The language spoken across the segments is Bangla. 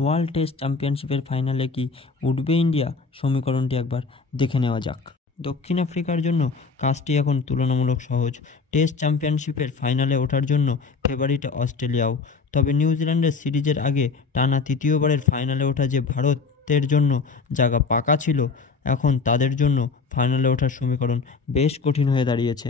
ওয়ার্ল্ড টেস্ট চ্যাম্পিয়নশিপের ফাইনালে কি উঠবে ইন্ডিয়া? সমীকরণটি একবার দেখে নেওয়া যাক। দক্ষিণ আফ্রিকার জন্য কাজটি এখন তুলনামূলক সহজ। টেস্ট চ্যাম্পিয়নশিপের ফাইনালে ওঠার জন্য ফেভারিট অস্ট্রেলিয়াও। তবে নিউজিল্যান্ডের সিরিজের আগে টানা তৃতীয়বারের ফাইনালে ওঠা যে ভারতের জন্য জায়গা পাকা ছিল, এখন তাদের জন্য ফাইনালে ওঠার সমীকরণ বেশ কঠিন হয়ে দাঁড়িয়েছে।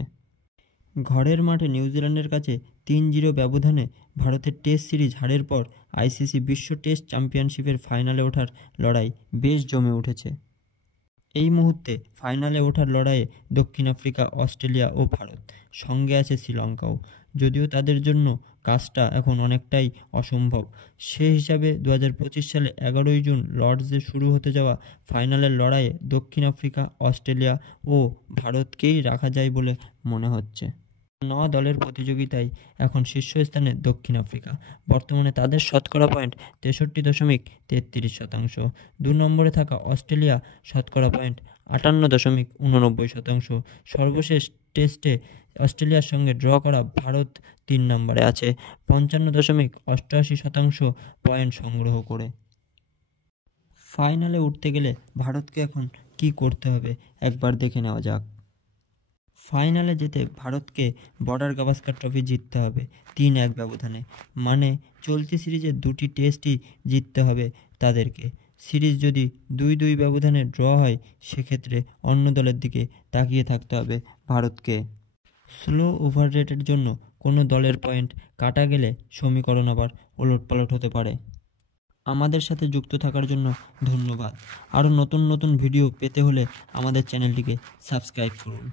ঘরের মাঠে নিউজিল্যান্ডের কাছে 3-0 ব্যবধানে ভারতের টেস্ট সিরিজ হারের পর আইসিসি বিশ্ব টেস্ট চ্যাম্পিয়নশিপের ফাইনালে ওঠার লড়াই বেশ জমে উঠেছে। এই মুহূর্তে ফাইনালে ওঠার লড়াইয়ে দক্ষিণ আফ্রিকা, অস্ট্রেলিয়া ও ভারত, সঙ্গে আছে শ্রীলঙ্কাও। যদিও তাদের জন্য কাজটা এখন অনেকটাই অসম্ভব। সে হিসাবে 2025 সালে 11ই জুন লর্ডসে শুরু হতে যাওয়া ফাইনালের লড়াইয়ে দক্ষিণ আফ্রিকা, অস্ট্রেলিয়া ও ভারতকেই রাখা যায় বলে মনে হচ্ছে। 9 দলের প্রতিযোগিতায় এখন শীর্ষস্থানে দক্ষিণ আফ্রিকা। বর্তমানে তাদের শতকরা পয়েন্ট 63.33%। 2 নম্বরে থাকা অস্ট্রেলিয়া শতকরা পয়েন্ট 58.89%। সর্বশেষ টেস্টে অস্ট্রেলিয়ার সঙ্গে ড্র করা ভারত 3 নম্বরে আছে 55.88% পয়েন্ট সংগ্রহ করে। ফাইনালে উঠতে গেলে ভারতকে এখন কি করতে হবে একবার দেখে নেওয়া যাক। ফাইনালে যেতে ভারতকে বর্ডার গাভাস্কার ট্রফি জিততে হবে 3-1 ব্যবধানে। মানে চলতি সিরিজের 2টি টেস্টই জিততে হবে তাদেরকে। সিরিজ যদি 2-2 ব্যবধানে ড্র হয়, সেক্ষেত্রে অন্য দলের দিকে তাকিয়ে থাকতে হবে ভারতকে। স্লো ওভার রেটের জন্য কোনো দলের পয়েন্ট কাটা গেলে সমীকরণ আবার ওলটপালট হতে পারে। আমাদের সাথে যুক্ত থাকার জন্য ধন্যবাদ। আরও নতুন নতুন ভিডিও পেতে হলে আমাদের চ্যানেলটিকে সাবস্ক্রাইব করুন।